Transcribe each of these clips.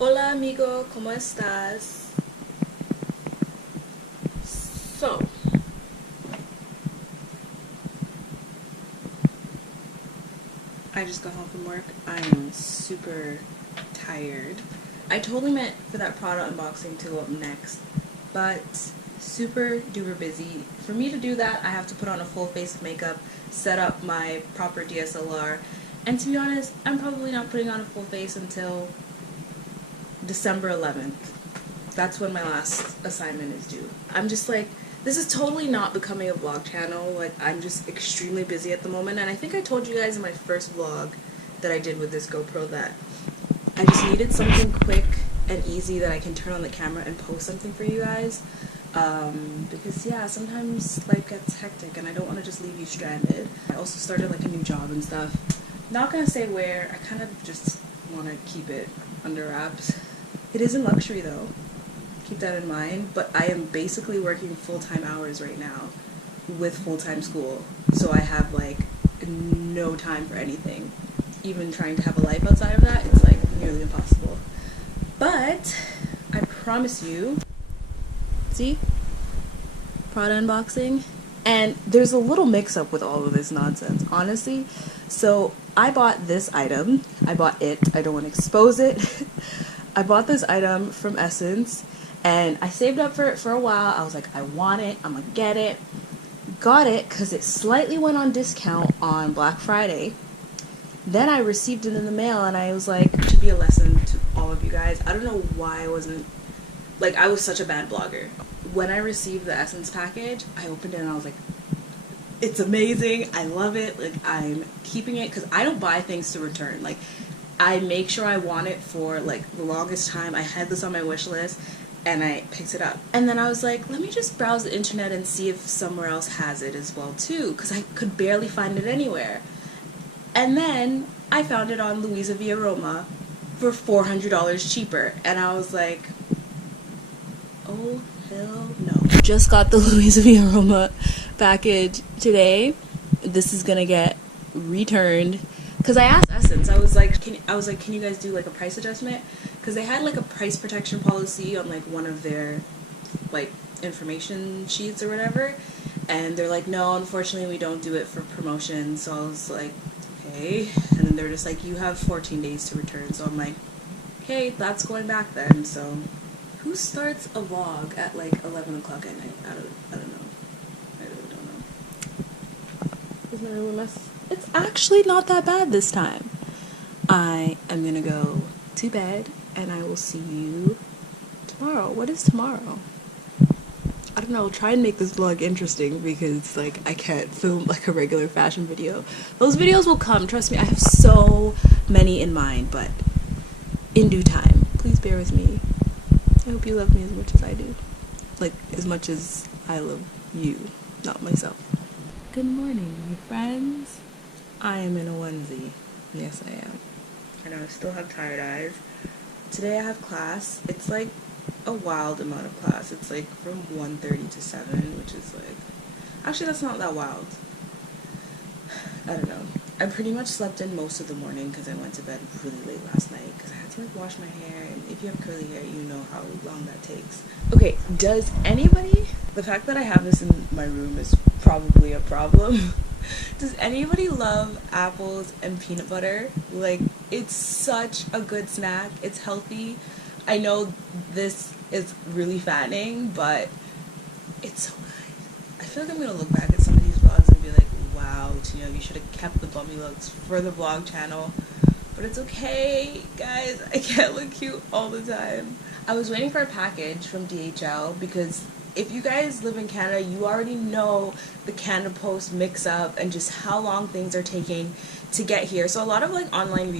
Hola amigo, ¿cómo estás? So, I just got home from work. I am super tired. I totally meant for that product unboxing to go up next, but super duper busy. For me to do that, I have to put on a full face of makeup, set up my proper DSLR, and to be honest, I'm probably not putting on a full face until December 11th. That's when my last assignment is due. I'm just like, this is totally not becoming a vlog channel. Like, I'm just extremely busy at the moment, and I think I told you guys in my first vlog that I did with this GoPro that I just needed something quick and easy that I can turn on the camera and post something for you guys. Because yeah, sometimes life gets hectic and I don't want to just leave you stranded. I also started like a new job and stuff. Not gonna say where, I kind of just want to keep it under wraps. It is in luxury though, keep that in mind, but I am basically working full-time hours right now with full-time school, so I have like no time for anything. Even trying to have a life outside of that, it's like nearly impossible. But I promise you, see, Prada unboxing, and there's a little mix-up with all of this nonsense, honestly. So I bought this item, I bought it, I don't want to expose it. I bought this item from Essence, and I saved up for it for a while. I was like, I want it, I'm gonna get it. Got it because it slightly went on discount on Black Friday. Then I received it in the mail, and I was like, it should be a lesson to all of you guys. I don't know why I wasn't, like, I was such a bad blogger. When I received the Essence package, I opened it and I was like, it's amazing, I love it, like, I'm keeping it, because I don't buy things to return. Like, I make sure I want it for like the longest time. I had this on my wish list and I picked it up. And then I was like, let me just browse the internet and see if somewhere else has it as well too, because I could barely find it anywhere. And then I found it on Louisa Via Roma for $400 cheaper. And I was like, oh hell no. Just got the Louisa Via Roma package today. This is gonna get returned. Because I asked Essence, I was like, can you guys do like a price adjustment? Because they had like a price protection policy on like one of their like information sheets or whatever, and they're like, no, unfortunately we don't do it for promotion. So I was like, okay, and then they're just like, you have 14 days to return. So I'm like, okay, that's going back then. So who starts a vlog at like 11 o'clock at night? I don't know. I really don't know. Is my room a mess? It's actually not that bad this time. I am gonna go to bed and I will see you tomorrow. What is tomorrow? I don't know, I'll try and make this vlog interesting because like I can't film like a regular fashion video. Those videos will come, trust me, I have so many in mind, but in due time. Please bear with me. I hope you love me as much as I do. Like, as much as I love you, not myself. Good morning, my friends. I am in a onesie. Yes, I am. I know I still have tired eyes. Today I have class. It's like a wild amount of class. It's like from 1:30 to 7, which is like... Actually, that's not that wild. I don't know. I pretty much slept in most of the morning because I went to bed really late last night because I had to like wash my hair, and if you have curly hair, you know how long that takes. Okay, does anybody... The fact that I have this in my room is probably a problem. Does anybody love apples and peanut butter? Like, it's such a good snack. It's healthy. I know this is really fattening, but it's so good. I feel like I'm going to look back at some of these vlogs and be like, wow, Tia, you should have kept the bummy looks for the vlog channel. But it's okay, guys. I can't look cute all the time. I was waiting for a package from DHL because if you guys live in Canada, you already know the Canada Post mix-up and just how long things are taking to get here. So a lot of online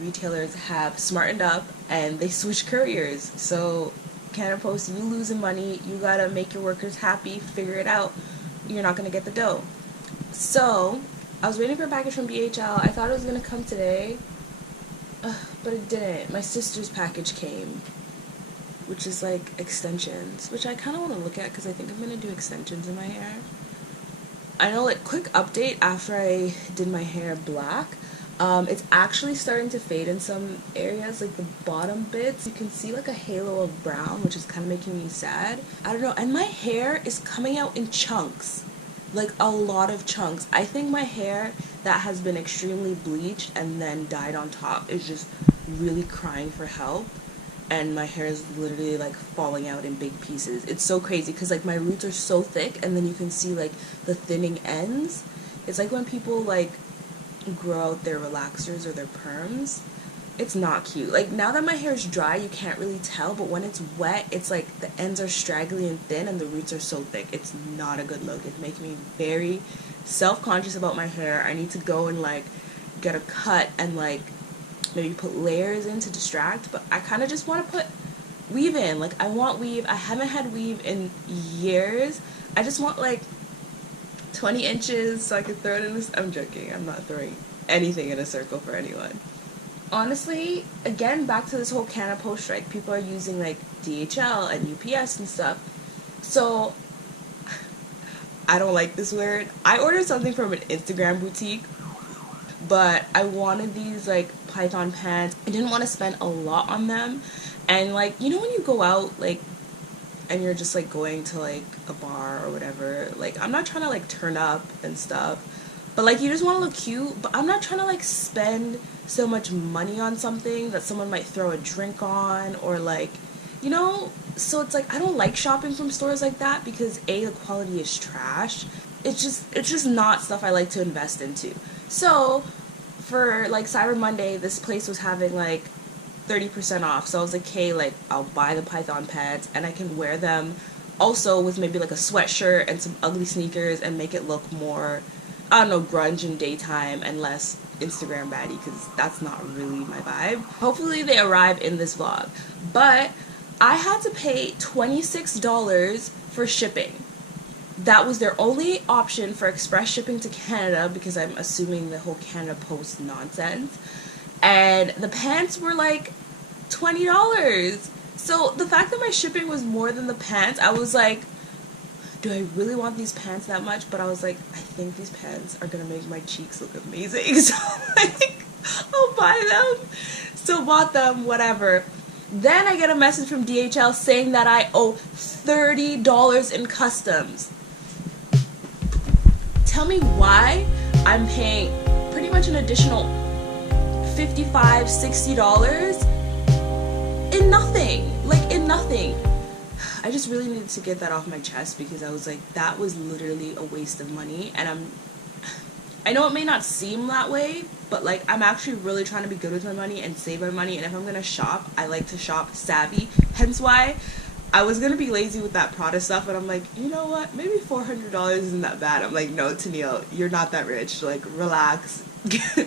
retailers have smartened up and they switch couriers. So Canada Post, you losing money, you gotta make your workers happy, figure it out. You're not gonna get the dough. So I was waiting for a package from DHL. I thought it was gonna come today, but it didn't. My sister's package came, which is like extensions, which I kind of want to look at because I think I'm going to do extensions in my hair. I know, like, quick update, after I did my hair black, It's actually starting to fade in some areas, like the bottom bits. You can see like a halo of brown, which is kind of making me sad. I don't know, and my hair is coming out in chunks, like a lot of chunks. I think my hair that has been extremely bleached and then dyed on top is just really crying for help, and my hair is literally like falling out in big pieces. It's so crazy because like my roots are so thick, and then you can see like the thinning ends. It's like when people like grow out their relaxers or their perms. It's not cute. Like now that my hair is dry, you can't really tell, but when it's wet, it's like the ends are straggly and thin and the roots are so thick. It's not a good look. It's making me very self-conscious about my hair. I need to go and like get a cut and like maybe put layers in to distract, but I kind of just want to put weave in. Like I want weave. I haven't had weave in years. I just want like 20 inches so I can throw it in this. I'm joking. I'm not throwing anything in a circle for anyone. Honestly, again, back to this whole Canada Post strike. People are using like DHL and UPS and stuff. So I don't like this word. I ordered something from an Instagram boutique, but I wanted these like python pants. I didn't want to spend a lot on them. And like, you know when you go out like and you're just like going to like a bar or whatever, like I'm not trying to like turn up and stuff, but like you just want to look cute, but I'm not trying to like spend so much money on something that someone might throw a drink on, or like, you know, so it's like I don't like shopping from stores like that because A, the quality is trash. It's just not stuff I like to invest into. So for like Cyber Monday, this place was having like 30% off, so I was like, okay, like I'll buy the python pants and I can wear them also with maybe like a sweatshirt and some ugly sneakers and make it look more, I don't know, grunge in daytime and less Instagram baddie, because that's not really my vibe. Hopefully they arrive in this vlog, but I had to pay $26 for shipping. That was their only option for express shipping to Canada, because I'm assuming the whole Canada Post nonsense. And the pants were like $20. So the fact that my shipping was more than the pants, I was like, do I really want these pants that much? But I was like, I think these pants are gonna make my cheeks look amazing. So like, I'll buy them. So bought them, whatever. Then I get a message from DHL saying that I owe $30 in customs. Tell me why I'm paying pretty much an additional $55, $60 in nothing. Like in nothing. I just really needed to get that off my chest, because I was like, that was literally a waste of money. And I know it may not seem that way, but like I'm actually really trying to be good with my money and save my money, and if I'm gonna shop, I like to shop savvy. Hence why I was gonna be lazy with that Prada stuff, but I'm like, you know what, maybe $400 isn't that bad. I'm like, no, Tennille, you're not that rich, like relax.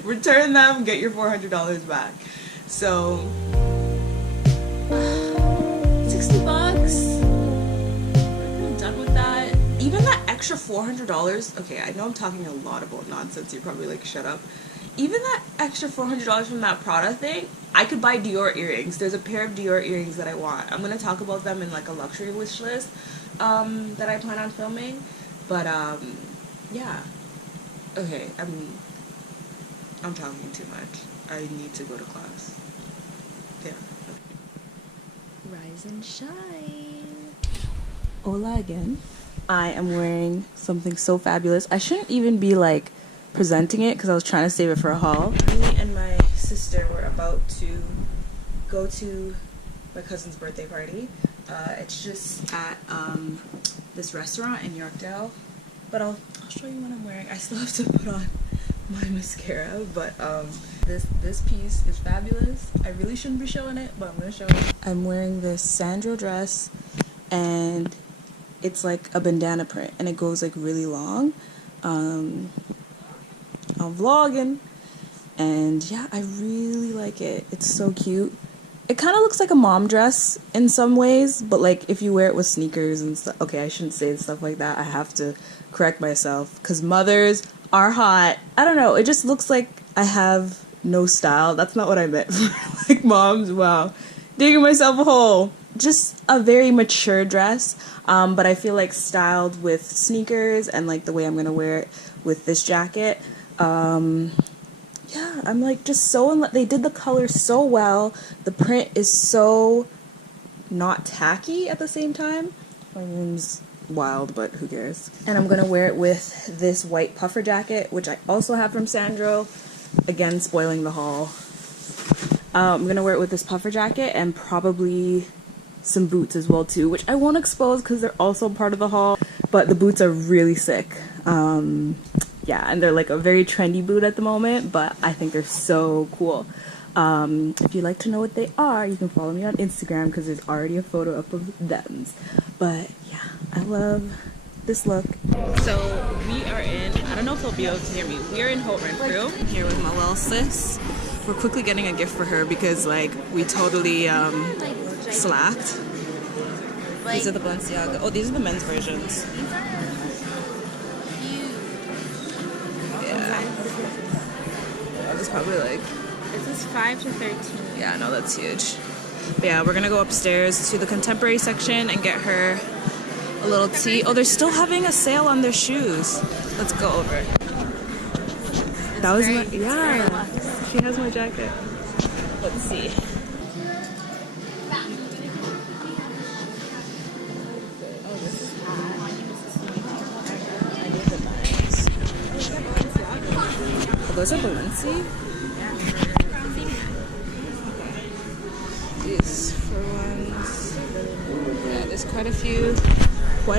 Return them, get your $400 back. So 60 bucks. We're done with that. Even that extra $400, okay, I know I'm talking a lot about nonsense, you're probably like, shut up. Even that extra $400 from that Prada thing, I could buy Dior earrings. There's a pair of Dior earrings that I want. I'm gonna talk about them in like a luxury wish list that I plan on filming. But yeah. Okay, I'm talking too much. I need to go to class. Yeah. Rise and shine. Hola again. I am wearing something so fabulous. I shouldn't even be like presenting it because I was trying to save it for a haul. Me and my sister were about to go to my cousin's birthday party. It's just at this restaurant in Yorkdale. But I'll show you what I'm wearing. I still have to put on my mascara, but this piece is fabulous. I really shouldn't be showing it, but I'm gonna show it. I'm wearing this Sandro dress, and it's like a bandana print, and it goes like really long. I'm vlogging, and yeah, I really like it. It's so cute. It kind of looks like a mom dress in some ways, but like if you wear it with sneakers and stuff. Okay, I shouldn't say stuff like that. I have to correct myself, because mothers are hot. I don't know, it just looks like I have no style. That's not what I meant for like moms. Wow, digging myself a hole. Just a very mature dress, but I feel like styled with sneakers and like the way I'm gonna wear it with this jacket. Yeah, yeah, I'm like just so they did the color so well. The print is so not tacky at the same time. My room's wild, but who cares? And I'm gonna wear it with this white puffer jacket, which I also have from Sandro. Again, spoiling the haul. I'm gonna wear it with this puffer jacket and probably some boots as well too, which I won't expose because they're also part of the haul, but the boots are really sick. Yeah, and they're like a very trendy boot at the moment, but I think they're so cool. If you'd like to know what they are, you can follow me on Instagram because there's already a photo up of them. But yeah, I love this look. So we are in, I don't know if they'll be able to hear me, we are in Holt Renfrew. I'm here with my little sis. We're quickly getting a gift for her because like we totally slacked. These are the Balenciaga. Oh, these are the men's versions. Yeah. This is probably like... This is 5 to 13. Yeah, no, that's huge. But yeah, we're gonna go upstairs to the contemporary section and get her a little tea. Oh, they're still having a sale on their shoes. Let's go over it. That was my... Yeah. She has my jacket. Let's see. Those are Balenci? These for ones. Yeah, there's quite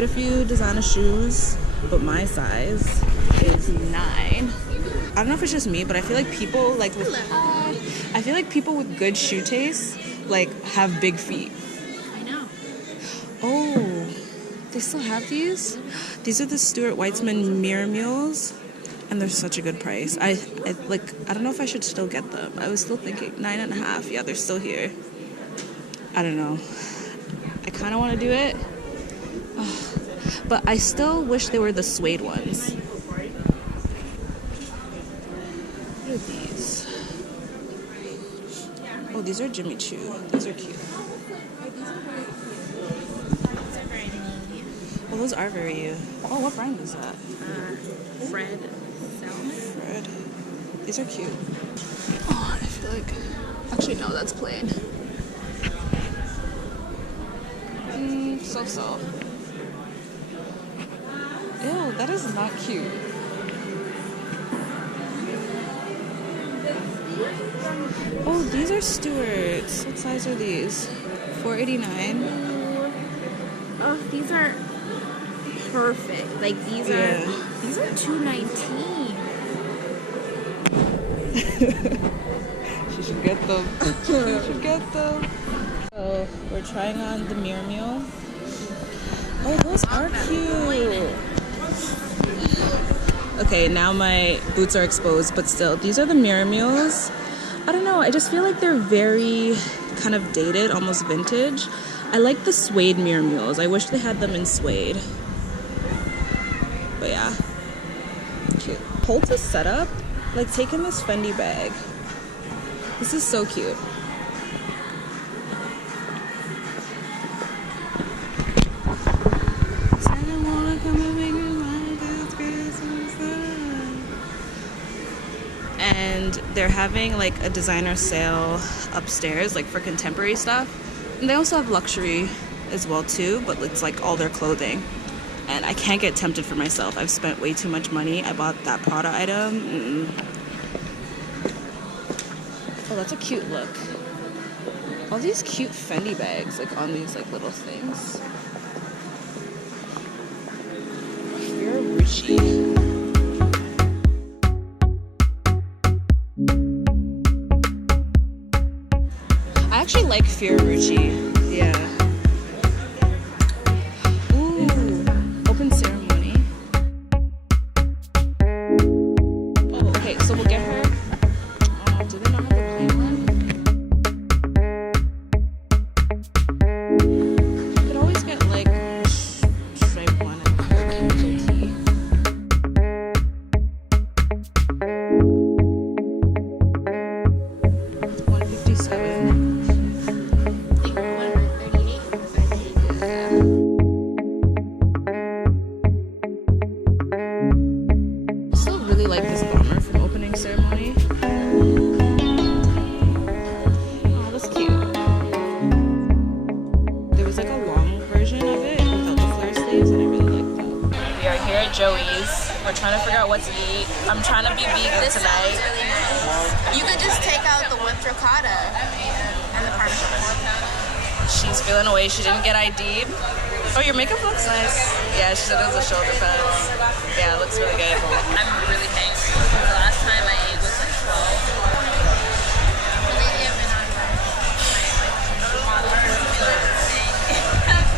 a few designer shoes, but my size is 9. I don't know if it's just me, but I feel like people like with people with good shoe taste like have big feet. I know. Oh, they still have these? These are the Stuart Weitzman Mirror Mules. And they're such a good price. I don't know if I should still get them. I was still thinking 9.5. Yeah, they're still here. I don't know. I kind of want to do it. But I still wish they were the suede ones. What are these? Oh, these are Jimmy Choo. These are cute. Oh, those are very you. Oh, what brand is that? Fred. Fred. These are cute. Oh, I feel like... Actually, no, that's plain. So. Ew, that is not cute. Oh, these are Stewart's. What size are these? 4.89. Oh, these are perfect. Like these are $2.19. She should get them. She should get them. So we're trying on the Mirror Mule. Oh, those are cute. Okay, now my boots are exposed, but still, these are the Mirror Mules. I don't know, I just feel like they're very kind of dated, almost vintage. I like the suede Mirror Mules. I wish they had them in suede. But yeah, cute. Holt is set up, like taking this Fendi bag. This is so cute. And they're having like a designer sale upstairs, like for contemporary stuff. And they also have luxury as well too, but it's like all their clothing. And I can't get tempted for myself. I've spent way too much money. I bought that Prada item. Oh, that's a cute look. All these cute Fendi bags, like on these like little things. Fiorucci. I actually like Fiorucci. Yeah. Ooh, open ceremony. Oh, okay, so we'll get her. Do they not have the plain one? You could always get like striped one and her camel tea. $157. at Joey's. We're trying to figure out what to eat. I'm trying to be vegan tonight. Really nice. You could just take out the whipped ricotta and the parmesan. She's feeling away. She didn't get ID'd. Oh, your makeup looks nice. Yeah, she said it was a shoulder pads. Yeah, it looks really good. I'm really hangry. The last time I ate was like 12.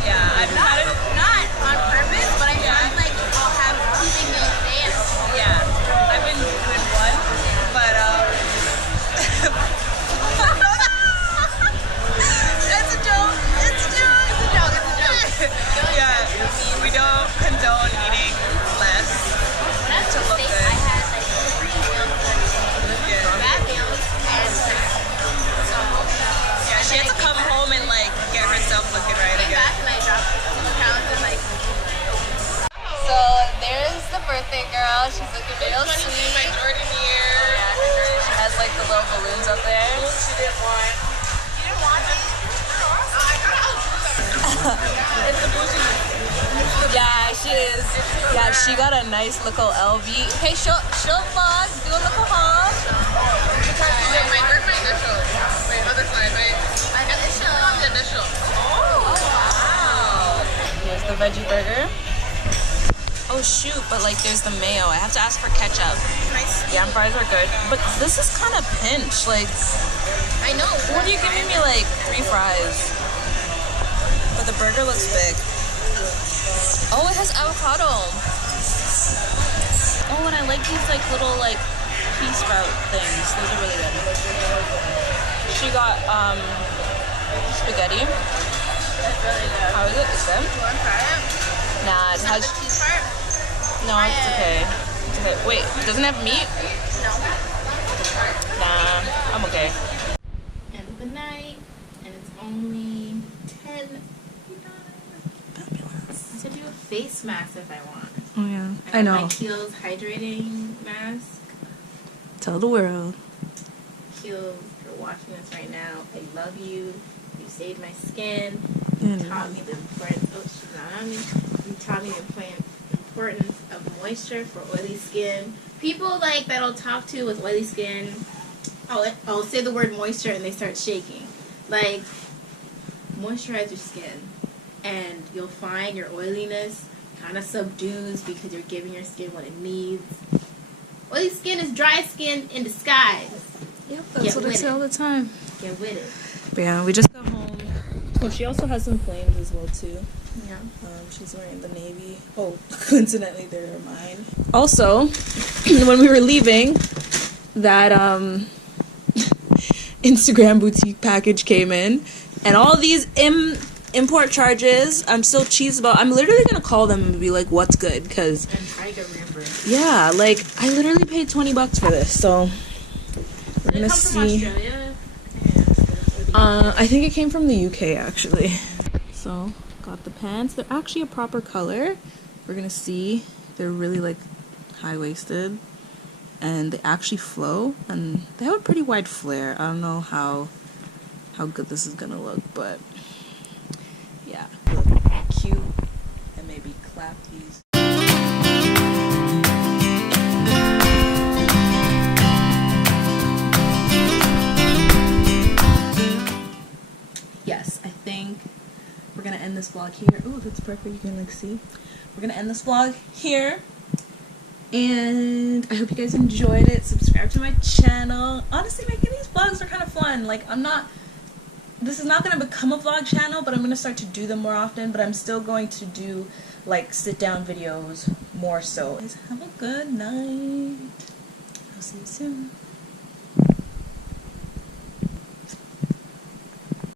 Yeah, I've had it. Not on purpose, but I find like I'll have keeping me advanced. Yeah, I've been doing one, but it's a joke. It's a joke. It's a joke. It's a joke. Yeah, we don't condone eating less to look good. I had like 3 meals bad meals and so Yeah, she had to come home and like get herself looking right came again. back and I dropped 2 pounds and like. So there's the birthday girl. She's looking real sweet. My Jordan year. Yeah, her Jordan. She has like the little balloons up there. She didn't want. You didn't want it? Yeah, she is. Yeah, she got a nice little LV. Hey, show vlog. Do a little haul. Wait, where's my initial? Wait, other side, wait. Initial. The initial. Oh, Wow. Here's the veggie burger. Oh shoot, but like there's the mayo. I have to ask for ketchup. Nice. Yam fries are good, but this is kind of pinch. Like, I know. what are you giving me? Like 3 fries. But the burger looks big. Oh, it has avocado. Oh, and I like these like little like pea sprout things. Those are really good. She got spaghetti. That's really good. How is it? Is it? You want to try it? Nah, it has. The cheese part? No, it's okay. It's okay. Wait, it doesn't have meat? No. Nah, I'm okay. End of the night, and it's only 10:59. Fabulous. I should do a face mask if I want. Oh yeah, And my Kiehl's hydrating mask. Tell the world. Kiehl, if you're watching this right now, I love you. You saved my skin. Yeah. You taught me the importance. Oh, she's not on me. You taught me the importance of moisture for oily skin. People like that I'll talk to with oily skin, I'll say the word moisture and they start shaking. Like, moisturize your skin, and you'll find your oiliness kind of subdues because you're giving your skin what it needs. Oily skin is dry skin in disguise. Yep, that's what I say all the time. Get with it. But yeah, we just got home. Oh, she also has some flames as well too. Yeah. She's wearing the navy. Oh, coincidentally, they're mine. Also, when we were leaving, that Instagram boutique package came in, and all these import charges. I'm still cheesed about. I'm literally gonna call them and be like, "What's good?" Because And try to remember. yeah, like I literally paid $20 for this, so we're Did it gonna come from see. Australia? I think it came from the UK actually. So got the pants. They're actually a proper color. We're gonna see. They're really like high-waisted, and they actually flow, and they have a pretty wide flare. I don't know how good this is gonna look, but yeah, look cute, and maybe clap these. Yes, I think we're gonna end this vlog here. Oh, that's perfect. You can like see. We're gonna end this vlog here, and I hope you guys enjoyed it. Subscribe to my channel. Honestly, making these vlogs are kind of fun. Like, this is not gonna become a vlog channel, but I'm gonna start to do them more often. But I'm still going to do like sit-down videos more so. Guys, have a good night. I'll see you soon.